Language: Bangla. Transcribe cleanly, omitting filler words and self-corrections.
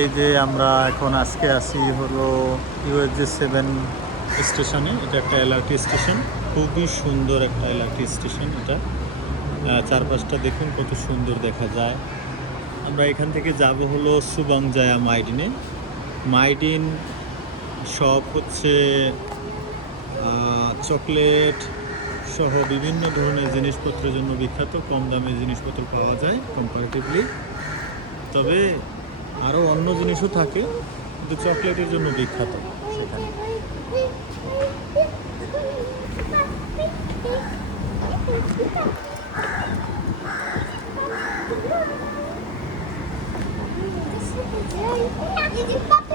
এই যে আমরা এখন আজকে আসি হলো USG-7 স্টেশনে। এটা একটা LRT স্টেশন, খুবই সুন্দর একটা LRT স্টেশন এটা। চারপাশটা দেখুন কত সুন্দর দেখা যায়। আমরা এখান থেকে যাব হলো সুবংজায়া মাইডিনে। মাইডিন শপ হচ্ছে চকলেট সহ বিভিন্ন ধরনের জিনিসপত্রের জন্য বিখ্যাত। কম দামে জিনিসপত্র পাওয়া যায় কম্পারেটিভলি। তবে আরও অন্য জিনিসও থাকে, কিন্তু চকলেটের জন্য বিখ্যাত সেখানে। Papa.